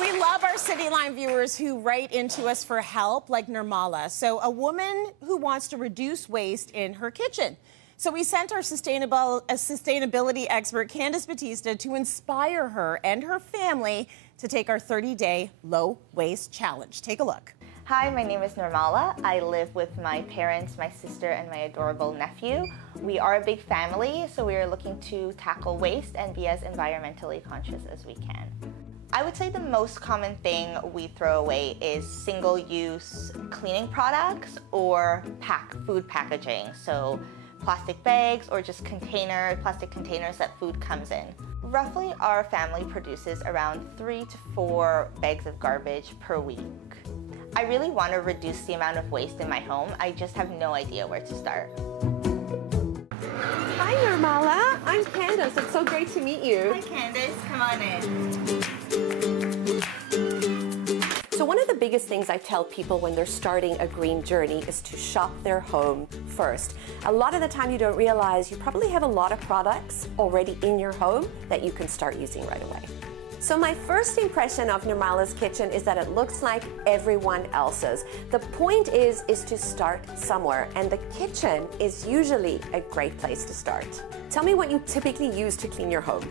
We love our Cityline viewers who write into us for help, like Nirmala. So a woman who wants to reduce waste in her kitchen. So we sent our sustainability expert, Candice Batista, to inspire her and her family to take our 30-day low waste challenge. Take a look. Hi, my name is Nirmala. I live with my parents, my sister, and my adorable nephew. We are a big family, so we are looking to tackle waste and be as environmentally conscious as we can. I would say the most common thing we throw away is single-use cleaning products or food packaging. So plastic bags or just plastic containers that food comes in. Roughly, our family produces around 3 to 4 bags of garbage per week. I really want to reduce the amount of waste in my home. I just have no idea where to start. Hi, Nirmala. I'm Candice. It's so great to meet you. Hi, Candice. Come on in. So one of the biggest things I tell people when they're starting a green journey is to shop their home first. A lot of the time you don't realize you probably have a lot of products already in your home that you can start using right away. So my first impression of Nirmala's kitchen is that it looks like everyone else's. The point is to start somewhere, and the kitchen is usually a great place to start. Tell me what you typically use to clean your home.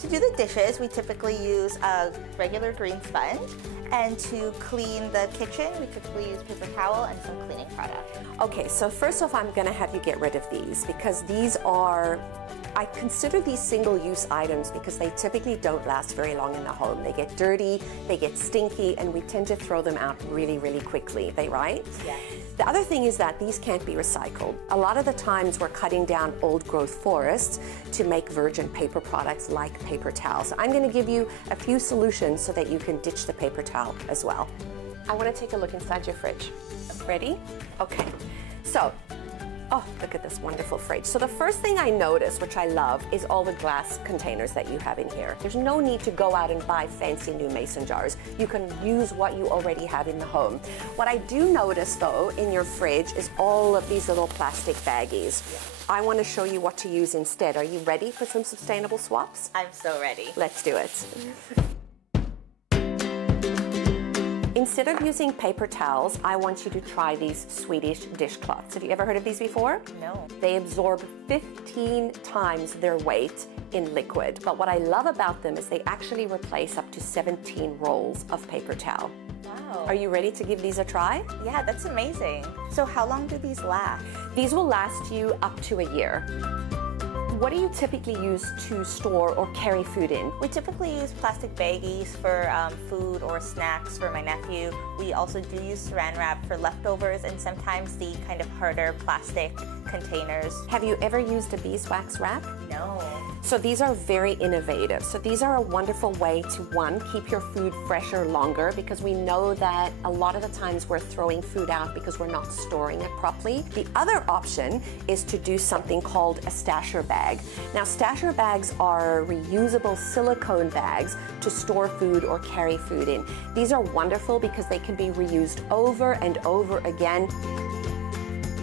To do the dishes, we typically use a regular green sponge. And to clean the kitchen, we typically use paper towel and some cleaning product. Okay, so first off, I'm gonna have you get rid of these because these are, I consider these single-use items because they typically don't last very long in the home. They get dirty, they get stinky, and we tend to throw them out really, really quickly. They right? Yes. The other thing is that these can't be recycled. A lot of the times we're cutting down old-growth forests to make virgin paper products like paper towels. I'm gonna give you a few solutions so that you can ditch the paper towel as well. I wanna take a look inside your fridge. Ready? Okay. So, oh, look at this wonderful fridge. So the first thing I notice, which I love, is all the glass containers that you have in here. There's no need to go out and buy fancy new mason jars. You can use what you already have in the home. What I do notice, though, in your fridge is all of these little plastic baggies. Yeah. I want to show you what to use instead. Are you ready for some sustainable swaps? I'm so ready. Let's do it. Instead of using paper towels, I want you to try these Swedish dishcloths. Have you ever heard of these before? No. They absorb 15 times their weight in liquid. But what I love about them is they actually replace up to 17 rolls of paper towel. Wow. Are you ready to give these a try? Yeah, that's amazing. So how long do these last? These will last you up to a year. What do you typically use to store or carry food in? We typically use plastic baggies for food or snacks for my nephew. We also do use saran wrap for leftovers and sometimes the kind of harder plastic containers. Have you ever used a beeswax wrap? No. So these are very innovative. So these are a wonderful way to, one, keep your food fresher longer because we know that a lot of the times we're throwing food out because we're not storing it properly. The other option is to do something called a stasher bag. Now, stasher bags are reusable silicone bags to store food or carry food in. These are wonderful because they can be reused over and over again.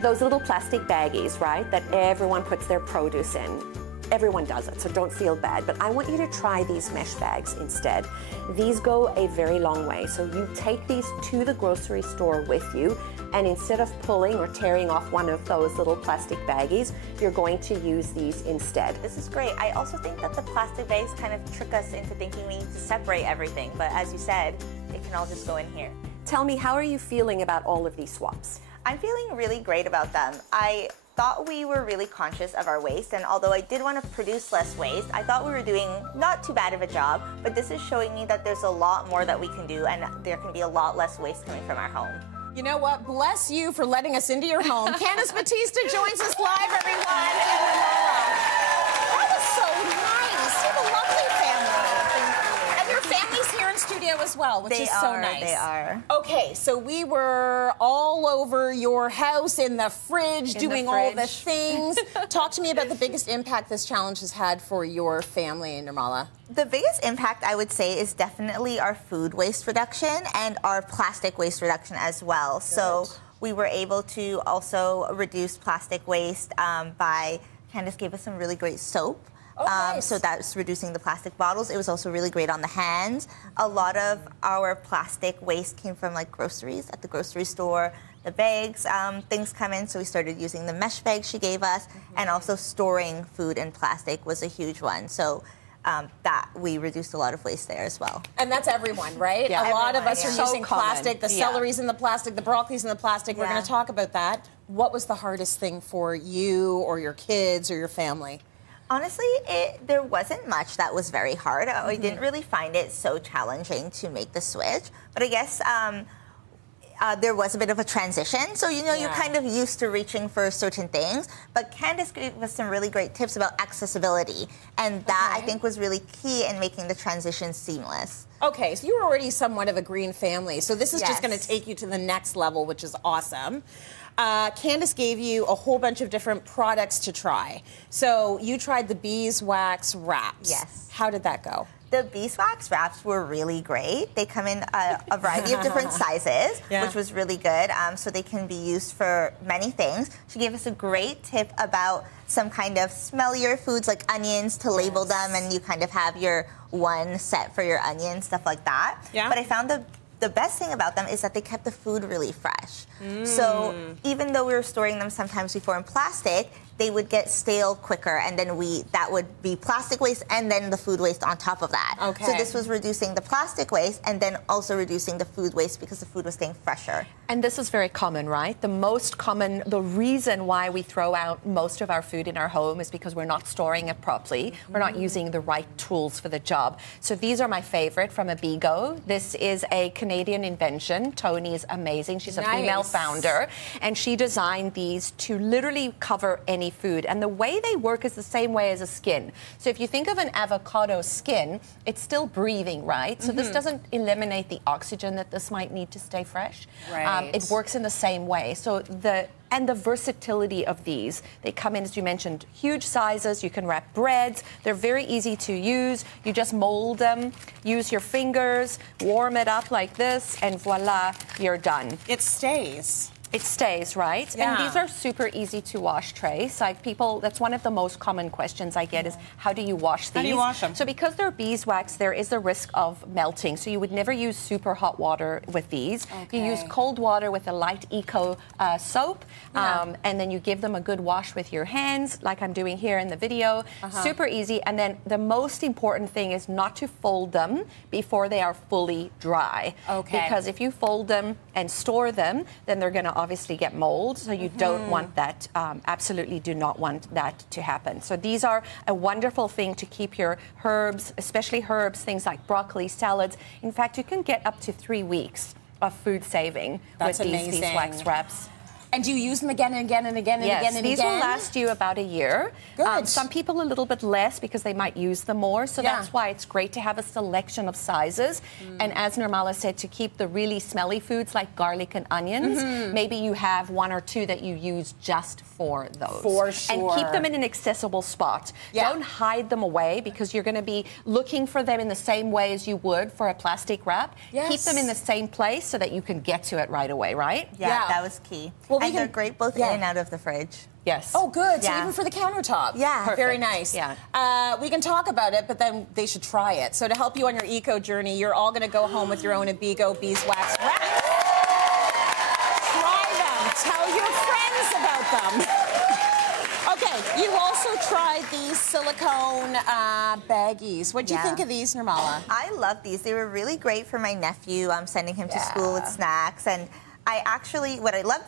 Those little plastic baggies, right, that everyone puts their produce in. Everyone does it, so don't feel bad. But I want you to try these mesh bags instead. These go a very long way. So you take these to the grocery store with you, and instead of pulling or tearing off one of those little plastic baggies, you're going to use these instead. This is great. I also think that the plastic bags kind of trick us into thinking we need to separate everything. But as you said, it can all just go in here. Tell me, how are you feeling about all of these swaps? I'm feeling really great about them. I thought we were really conscious of our waste, and although I did want to produce less waste, I thought we were doing not too bad of a job, but this is showing me that there's a lot more that we can do and there can be a lot less waste coming from our home. You know what? Bless you for letting us into your home. Candice Batista joins us live, everyone. That was so nice. You have a lovely family. And your family's here in studio as well, which is so nice. They are. Okay, so we were all over your house, in the fridge, doing all the things. Talk to me about the biggest impact this challenge has had for your family, Nirmala. The biggest impact, I would say, is definitely our food waste reduction and our plastic waste reduction as well. Good. So we were able to also reduce plastic waste by, Candice gave us some really great soap. Oh, nice. So that's reducing the plastic bottles. It was also really great on the hands. A lot of our plastic waste came from like groceries at the grocery store. The bags, things come in, so we started using the mesh bags she gave us, and also storing food in plastic was a huge one. So that we reduced a lot of waste there as well. And that's everyone, right? Yeah, a lot of us are So using common. plastic. The celery's in the plastic, the broccoli's in the plastic. We're going to talk about that. What was the hardest thing for you or your kids or your family? Honestly, there wasn't much that was very hard. I didn't really find it so challenging to make the switch. But I guess there was a bit of a transition. So, you know, you're kind of used to reaching for certain things. But Candice gave us some really great tips about accessibility. And that, I think, was really key in making the transition seamless. Okay, so you were already somewhat of a green family. So this is just going to take you to the next level, which is awesome. Candice gave you a whole bunch of different products to try. So you tried the beeswax wraps. Yes. How did that go? The beeswax wraps were really great. They come in a variety of different sizes, which was really good. So they can be used for many things. She gave us a great tip about some kind of smellier foods like onions to label them, and you kind of have your one set for your onions, stuff like that. Yeah. But I found the best thing about them is that they kept the food really fresh. So even though we were storing them sometimes before in plastic, they would get stale quicker, and then that would be plastic waste and then the food waste on top of that. Okay. So this was reducing the plastic waste and then also reducing the food waste because the food was staying fresher. And this is very common, right? The reason why we throw out most of our food in our home is because we're not storing it properly. We're not using the right tools for the job. So these are my favorite from Abigo. This is a Canadian invention. Tony is amazing. She's a female founder, and she designed these to literally cover any food. And the way they work is the same way as a skin. So if you think of an avocado skin, it's still breathing, right? So this doesn't eliminate the oxygen that this might need to stay fresh. Right. It works in the same way. So the versatility of these, they come in, as you mentioned, huge sizes. You can wrap breads. They're very easy to use. You just mold them, use your fingers, warm it up like this, and voila, you're done. It stays. It stays, right? Yeah. And these are super easy to wash, Trace. Like that's one of the most common questions I get is, how do you wash these? How do you wash them? So because they're beeswax, there is a risk of melting. So you would never use super hot water with these. Okay. You use cold water with a light eco soap, and then you give them a good wash with your hands, like I'm doing here in the video. Super easy. And then the most important thing is not to fold them before they are fully dry. Okay. Because if you fold them and store them, then they're going to obviously get mold, so you don't want that, absolutely do not want that to happen. So these are a wonderful thing to keep your herbs, especially herbs, things like broccoli, salads. In fact, you can get up to 3 weeks of food saving with these beeswax wraps. And do you use them again and again and again and again and again? Yes, these will last you about a year. Good. Some people a little bit less because they might use them more. So that's why it's great to have a selection of sizes. And as Nirmala said, to keep the really smelly foods like garlic and onions, maybe you have 1 or 2 that you use just for those. For sure. And keep them in an accessible spot. Don't hide them away because you're going to be looking for them in the same way as you would for a plastic wrap. Keep them in the same place so that you can get to it right away, right? Yeah, that was key. Well, and they're great both in and out of the fridge. Yes. Oh, good. So even for the countertop. Yeah. Perfect. Very nice. Yeah. We can talk about it, but then they should try it. So to help you on your eco journey, you're all going to go home with your own Abigo beeswax wrap. Try them. Tell your friends about them. Okay, you also tried these silicone baggies. What do you think of these, Nirmala? I love these. They were really great for my nephew. I'm sending him to school with snacks, and what I love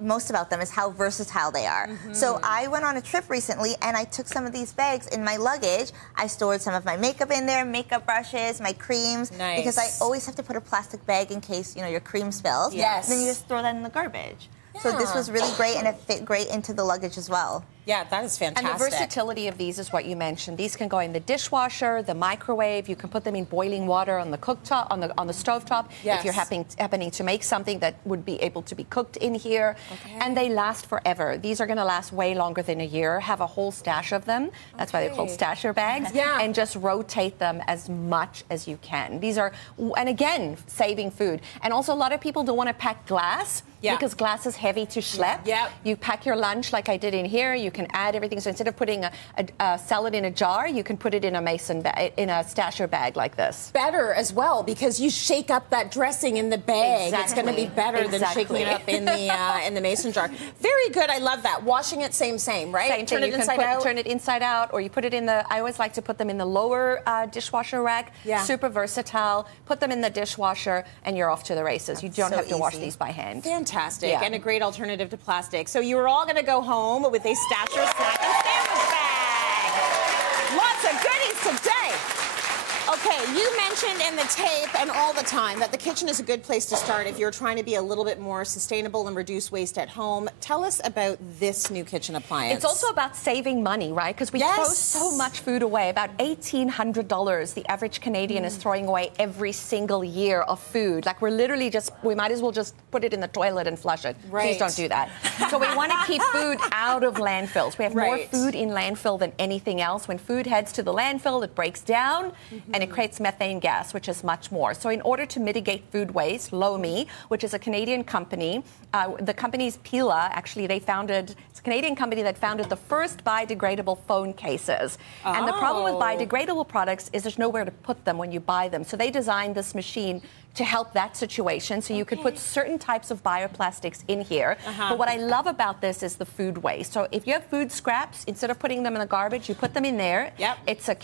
most about them is how versatile they are. So I went on a trip recently and I took some of these bags in my luggage. I stored some of my makeup in there, makeup brushes, my creams. Nice. Because I always have to put a plastic bag in case, you know, your cream spills. Yes. And then you just throw that in the garbage. Yeah. So this was really great, and it fit great into the luggage as well. Yeah, that is fantastic. And the versatility of these is what you mentioned. These can go in the dishwasher, the microwave. You can put them in boiling water on the cooktop, on the stovetop. Yes. If you're happening to make something that would be able to be cooked in here. Okay. And they last forever. These are going to last way longer than a year. Have a whole stash of them. That's why they're called stasher bags. And just rotate them as much as you can. These are, and again, saving food. And also, a lot of people don't want to pack glass because glass is heavy to schlep. You pack your lunch like I did in here. You You can add everything. So instead of putting a salad in a jar, you can put it in a stasher bag like this. Better as well, because you shake up that dressing in the bag. Exactly. It's going to be better than shaking it up in the mason jar. Very good. I love that. Washing it, same, right? Same Turn thing. it inside out. Turn it inside out, or you put it in the. I always like to put them in the lower dishwasher rack. Yeah. Super versatile. Put them in the dishwasher, and you're off to the races. You don't have to wash these by hand. Fantastic, Yeah. and a great alternative to plastic. So you are all going to go home with a Stasher snack and sandwich bag. Lots of goodies today. Okay, you mentioned in the tape and all the time that the kitchen is a good place to start if you're trying to be a little bit more sustainable and reduce waste at home. Tell us about this new kitchen appliance. It's also about saving money, right? Because we throw so much food away. About $1,800 the average Canadian is throwing away every single year of food. Like we might as well just put it in the toilet and flush it. Right. Please don't do that. So we want to keep food out of landfills. We have more food in landfill than anything else. When food heads to the landfill, it breaks down and it creates methane gas, which is much more. So in order to mitigate food waste, Lomi, which is a Canadian company, the company's Pila, actually, it's a Canadian company that founded the first biodegradable phone cases. Oh. And the problem with biodegradable products is there's nowhere to put them when you buy them. So they designed this machine to help that situation. So you could put certain types of bioplastics in here. But what I love about this is the food waste. So if you have food scraps, instead of putting them in the garbage, you put them in there. Yep. It's a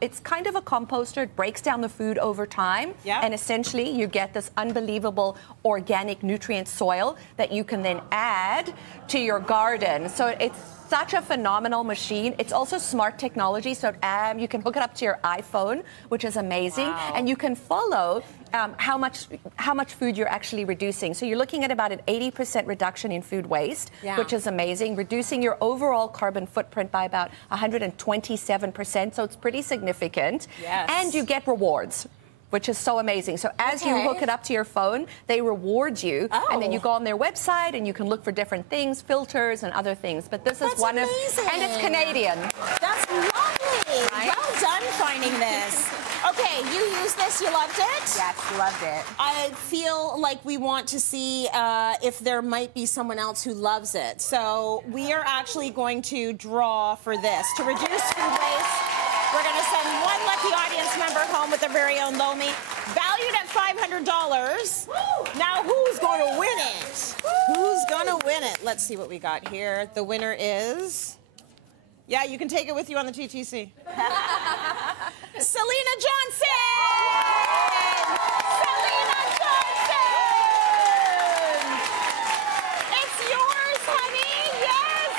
it's kind of a composter. It breaks down the food over time. Yep. And essentially you get this unbelievable organic nutrient soil that you can then add to your garden. So it's such a phenomenal machine. It's also smart technology, so you can hook it up to your iPhone, which is amazing, and you can follow how much food you're actually reducing. So you're looking at about an 80% reduction in food waste, which is amazing, reducing your overall carbon footprint by about 127%, so it's pretty significant. Yes. And you get rewards, which is so amazing. So as you hook it up to your phone, they reward you, and then you go on their website and you can look for different things, filters and other things. But this is one amazing. and it's Canadian. That's lovely. Right? Well done finding this. Okay, you used this, you loved it? Yes, loved it. I feel like we want to see if there might be someone else who loves it. So we are actually going to draw for this. To reduce food waste, we're going to send one lucky audience member home with their very own Lomi, valued at $500. Now, who's going to win it? Who's going to win it? Let's see what we got here. The winner is... Yeah, you can take it with you on the TTC. Selena Johnson! Selena Johnson! It's yours, honey. Yes!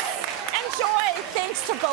Enjoy. Thanks to both.